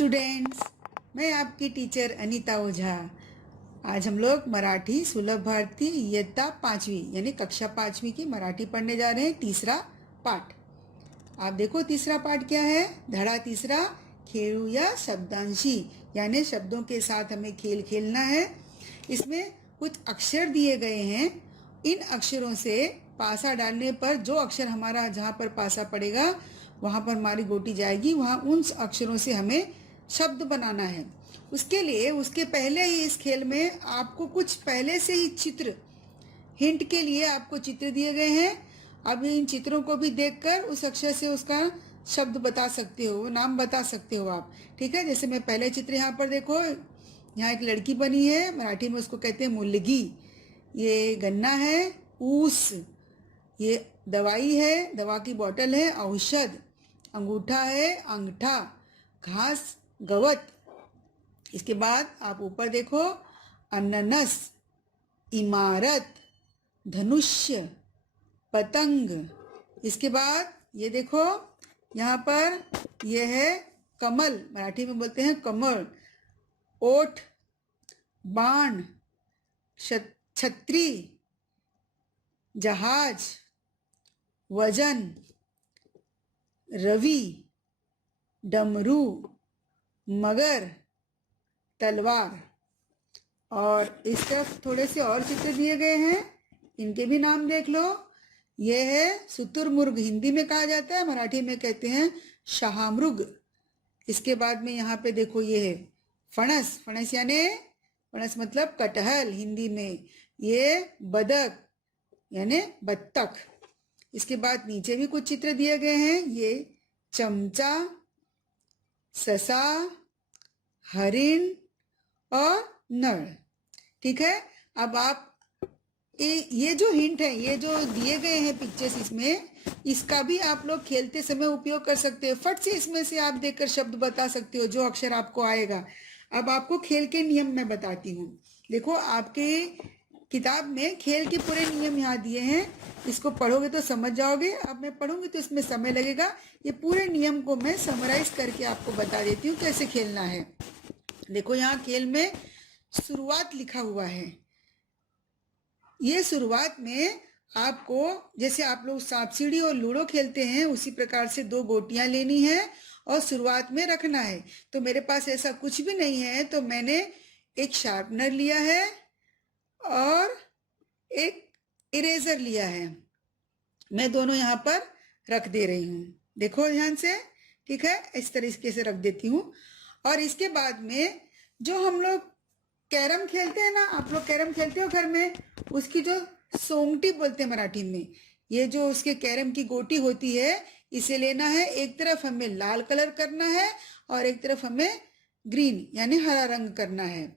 Students, मैं आपकी teacher Anita ओझा। आज हम लोग मराठी सुलभ भारती इयत्ता 5वीं यानी कक्षा 5वीं की मराठी पढ़ने जा रहे हैं। तीसरा पाठ आप देखो। तीसरा पाठ क्या है? धड़ा तीसरा, खेळूया शब्दांशी, यानी शब्दों के साथ हमें खेल खेलना है। इसमें कुछ अक्षर दिए गए हैं। इन अक्षरों से पासा डालने पर जो अक्षर हमारा जहाँ पर पासा पड़ेगा वहाँ पर हमारी गोटी जाएगी, वहाँ उन अक्षरों से हमें शब्द बनाना है। उसके लिए उसके पहले ही इस खेल में आपको कुछ पहले से ही चित्र, हिंट के लिए आपको चित्र दिए गए हैं। अब इन चित्रों को भी देखकर उस अक्षर से उसका शब्द बता सकते हो, नाम बता सकते हो आप। ठीक है, जैसे मैं पहले चित्र यहाँ पर देखो, यहाँ एक लड़की बनी है, मराठी में उसको कहते हैं मुलगी। ये गन्ना है, ऊस, ये दवाई है, दवा की बोतल है, औषध, अंगूठा है, अंगठा, घास, गवत। इसके बाद आप ऊपर देखो, अननस, इमारत, धनुष्य, पतंग। इसके बाद ये देखो, यहाँ पर ये है कमल, मराठी में बोलते हैं कमल, ओठ, बाण, छतरी, जहाज, वजन, रवि, डमरू, मगर, तलवार। और इस तरफ थोड़े से और चित्र दिए गए हैं, इनके भी नाम देख लो। ये है शुतुरमुर्ग, हिंदी में कहा जाता है, मराठी में कहते हैं शाहमृग। इसके बाद में यहाँ पे देखो, ये है फणस, फणस यानी फणस मतलब कटहल हिंदी में। ये बदक यानी बत्तख। इसके बाद नीचे भी कुछ चित्र दिए गए हैं, ये चमचा, ससा, हरिण और नर। ठीक है, अब आप ये जो हिंट है, ये जो दिए गए हैं पिक्चर्स, इसमें इसका भी आप लोग खेलते समय उपयोग कर सकते हो। फट से इसमें से आप देखकर शब्द बता सकते हो, जो अक्षर आपको आएगा। अब आपको खेल के नियम मैं बताती हूँ। देखो, आपके किताब में खेल के पूरे नियम यहाँ दिए हैं, इसको पढ़ोगे तो समझ जाओगे। अब मैं पढ़ूंगी तो इसमें समय लगेगा। ये पूरे नियम को मैं समराइज करके आपको बता देती हूँ कैसे खेलना है। देखो, यहाँ खेल में शुरुआत लिखा हुआ है। ये शुरुआत में आपको, जैसे आप लोग सांप सीढ़ी और लूडो खेलते हैं, उसी प्रकार से 2 गोटियां लेनी है और शुरुआत में रखना है। तो मेरे पास ऐसा कुछ भी नहीं है, तो मैंने एक शार्पनर लिया है और एक इरेजर लिया है। मैं दोनों यहाँ पर रख दे रही हूँ, देखो ध्यान से। ठीक है, इस तरीके से रख देती हूँ। और इसके बाद में जो हम लोग कैरम खेलते हैं ना, आप लोग कैरम खेलते हो घर में, उसकी जो सोंगटी बोलते हैं मराठी में, ये जो उसके कैरम की गोटी होती है, इसे लेना है। एक तरफ हमें लाल कलर करना है और एक तरफ हमें ग्रीन यानी हरा रंग करना है,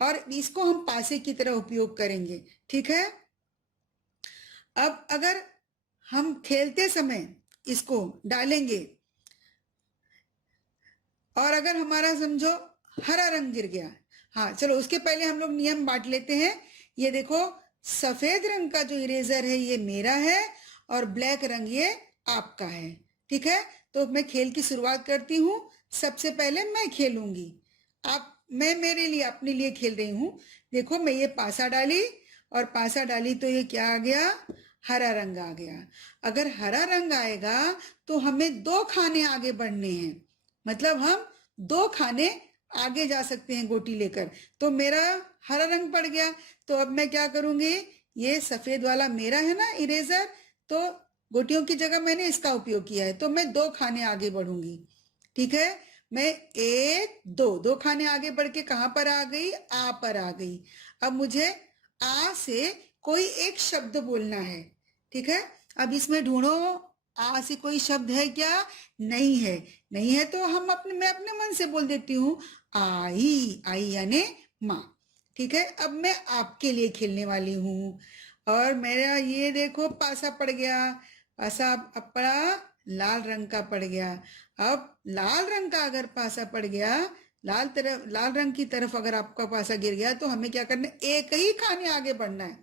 और इसको हम पासे की तरह उपयोग करेंगे। ठीक है, अब अगर हम खेलते समय इसको डालेंगे और अगर हमारा समझो हरा रंग गिर गया, हाँ चलो उसके पहले हम लोग नियम बांट लेते हैं। ये देखो, सफेद रंग का जो इरेजर है ये मेरा है और ब्लैक रंग ये आपका है। ठीक है, तो मैं खेल की शुरुआत करती हूँ। सबसे पहले मैं खेलूंगी, मैं मेरे लिए, अपने लिए खेल रही हूँ। देखो, मैं ये पासा डाली और पासा डाली तो ये क्या आ गया? हरा रंग आ गया। अगर हरा रंग आएगा तो हमें 2 खाने आगे बढ़ने हैं, मतलब हम 2 खाने आगे जा सकते हैं गोटी लेकर। तो मेरा हरा रंग पड़ गया, तो अब मैं क्या करूंगी? ये सफेद वाला मेरा है ना इरेजर, तो गोटियों की जगह मैंने इसका उपयोग किया है, तो मैं 2 खाने आगे बढ़ूंगी। ठीक है, मैं 1 2 खाने आगे बढ़ के कहां पर आ गई? आ पर आ गई। अब मुझे आ से कोई एक शब्द बोलना है। ठीक है, अब इसमें ढूंढो, आ से कोई शब्द है क्या? नहीं है। नहीं है तो मैं अपने मन से बोल देती हूँ, आई। आई यानी माँ। ठीक है, अब मैं आपके लिए खेलने वाली हूँ और मेरा ये देखो पासा पड़ गया। पासा अब पड़ा, लाल रंग का पड़ गया। अब लाल रंग का अगर पासा पड़ गया, लाल रंग की तरफ अगर आपका पासा गिर गया, तो हमें क्या करना है? एक ही खाने आगे बढ़ना है।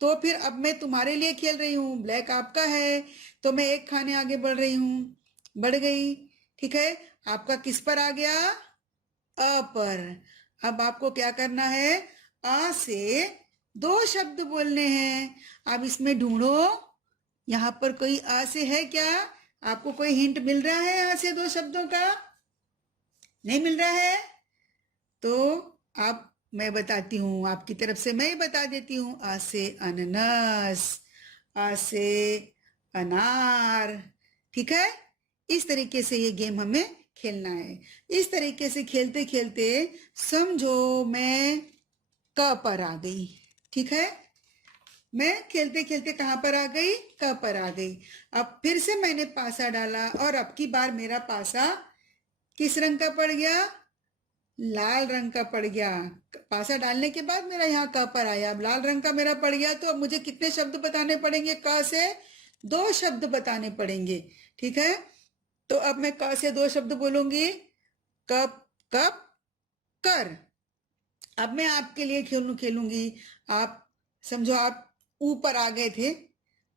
तो फिर अब मैं तुम्हारे लिए खेल रही हूँ, ब्लैक आपका है, तो मैं 1 खाने आगे बढ़ रही हूँ, बढ़ गई। ठीक है, आपका किस पर आ गया? अ पर। अब आपको क्या करना है, आ से 2 शब्द बोलने हैं। अब इसमें ढूंढो, यहाँ पर कोई आ से है क्या? आपको कोई हिंट मिल रहा है यहाँ से 2 शब्दों का? नहीं मिल रहा है? तो आप, मैं बताती हूँ, आपकी तरफ से मैं ही बता देती हूँ। आ से अनानास, आ से अनार। ठीक है, इस तरीके से ये गेम हमें खेलना है। इस तरीके से खेलते खेलते समझो मैं क पर आ गई। ठीक है, मैं खेलते खेलते कहाँ पर आ गई? क पर आ गई। अब फिर से मैंने पासा डाला और अब की बार मेरा पासा किस रंग का पड़ गया? लाल रंग का पड़ गया। पासा डालने के बाद मेरा यहाँ क पर आया, अब लाल रंग का मेरा पड़ गया। तो अब मुझे कितने शब्द बताने पड़ेंगे? क से 2 शब्द बताने पड़ेंगे। ठीक है, तो अब मैं क से 2 शब्द बोलूंगी, कप, कप, कर। अब मैं आपके लिए खेलूंगी। आप समझो आप ऊपर आ गए थे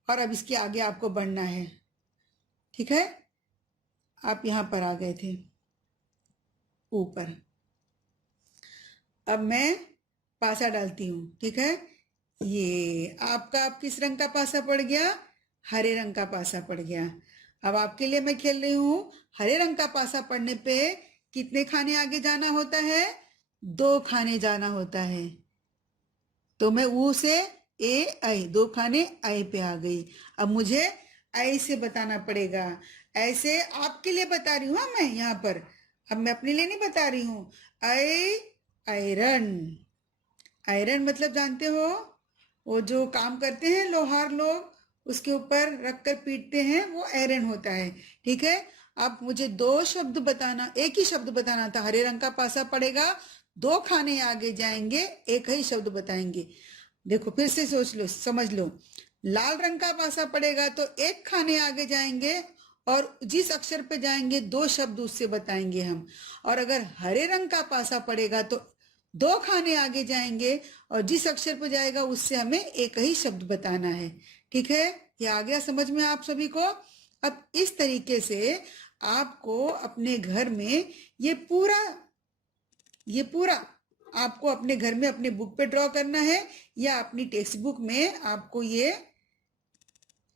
और अब इसके आगे आपको बढ़ना है। ठीक है, आप यहाँ पर आ गए थे ऊपर। अब मैं पासा डालती हूँ। ठीक है, ये आपका, आप किस रंग का पासा पड़ गया? हरे रंग का पासा पड़ गया। अब आपके लिए मैं खेल रही हूँ। हरे रंग का पासा पड़ने पे कितने खाने आगे जाना होता है? 2 खाने जाना होता है। तो मैं ऊ से ए आई, 2 खाने आई पे आ गई। अब मुझे आई से बताना पड़ेगा। ऐसे आपके लिए बता रही हूँ मैं यहाँ पर, अब मैं अपने लिए नहीं बता रही हूँ। आई, आयरन। आयरन मतलब जानते हो, वो जो काम करते हैं लोहार लोग, उसके ऊपर रख कर पीटते हैं, वो आयरन होता है। ठीक है, अब मुझे 2 शब्द बताना, एक ही शब्द बताना था। हरे रंग का पासा पड़ेगा, 2 खाने आगे जाएंगे, एक ही शब्द बताएंगे। देखो फिर से सोच लो, समझ लो। लाल रंग का पासा पड़ेगा तो 1 खाने आगे जाएंगे और जिस अक्षर पे जाएंगे 2 शब्द उससे बताएंगे हम। और अगर हरे रंग का पासा पड़ेगा तो 2 खाने आगे जाएंगे और जिस अक्षर पर जाएगा उससे हमें एक ही शब्द बताना है। ठीक है, ये आ गया समझ में आप सभी को? अब इस तरीके से आपको अपने घर में ये पूरा आपको अपने घर में अपने बुक पे ड्रॉ करना है, या अपनी टेक्स्ट बुक में आपको ये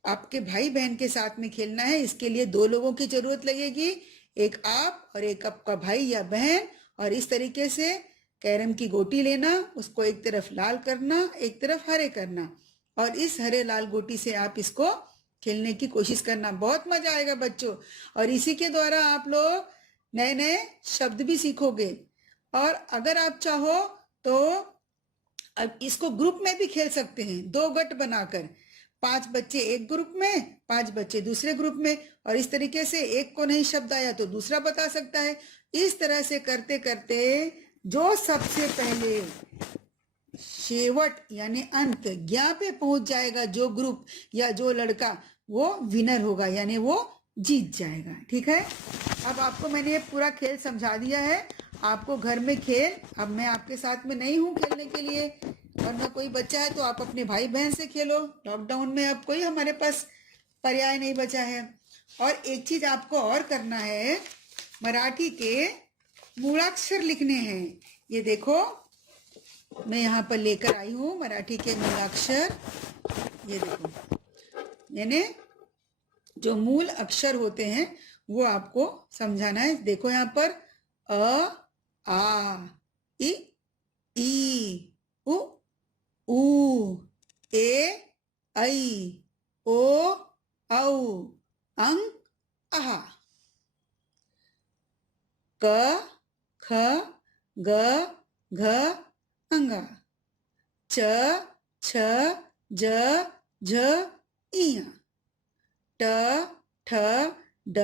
आपके भाई बहन के साथ में खेलना है। इसके लिए 2 लोगों की जरूरत लगेगी, एक आप और एक आपका भाई या बहन। और इस तरीके से कैरम की गोटी लेना, उसको एक तरफ लाल करना, एक तरफ हरे करना, और इस हरे लाल गोटी से आप इसको खेलने की कोशिश करना। बहुत मजा आएगा बच्चों, और इसी के द्वारा आप लोग नए नए शब्द भी सीखोगे। और अगर आप चाहो तो अब इसको ग्रुप में भी खेल सकते हैं, 2 गट बनाकर। 5 बच्चे एक ग्रुप में, 5 बच्चे दूसरे ग्रुप में, और इस तरीके से एक को नहीं शब्द आया तो दूसरा बता सकता है। इस तरह से करते करते जो सबसे पहले शेवट यानी अंत ज्ञा पे पहुंच जाएगा, जो ग्रुप या जो लड़का, वो विनर होगा, यानी वो जीत जाएगा। ठीक है, अब आपको मैंने ये पूरा खेल समझा दिया है। आपको घर में खेल, अब मैं आपके साथ में नहीं हूँ खेलने के लिए, वरना कोई बच्चा है तो आप अपने भाई बहन से खेलो। लॉकडाउन में अब कोई हमारे पास पर्याय नहीं बचा है। और एक चीज आपको और करना है, मराठी के मूलाक्षर लिखने हैं। ये देखो मैं यहाँ पर लेकर आई हूँ मराठी के मूलाक्षर। ये देखो, मैंने जो मूल अक्षर होते हैं वो आपको समझाना है। देखो यहाँ पर अ, आ, इ, ई, उ, ऊ, ए, ऐ, ओ, औ, अं, अः। क, ख, ग, घ, अंग। च, छ, ज, झ, इय। ट, ठ, ड,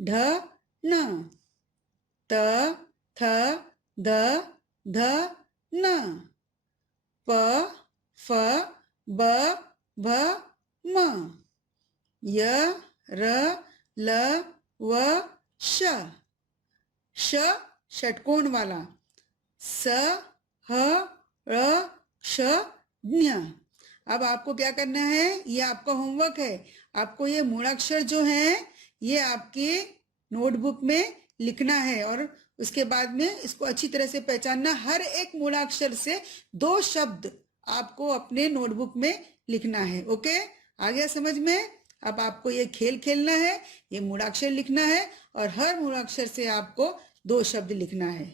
ढ, न। त, थ, द, ध, न। प, फ, ब, भ, म। य, र, ल, व, श। श षटकोण वाला। स, ह, र, श, ज्ञ। अब आपको क्या करना है, ये आपका होमवर्क है। आपको ये मूलाक्षर जो है ये आपके नोटबुक में लिखना है और उसके बाद में इसको अच्छी तरह से पहचानना। हर एक मूलाक्षर से 2 शब्द आपको अपने नोटबुक में लिखना है। ओके, आ गया समझ में? अब आपको ये खेल खेलना है, ये मूलाक्षर लिखना है और हर मूलाक्षर से आपको 2 शब्द लिखना है।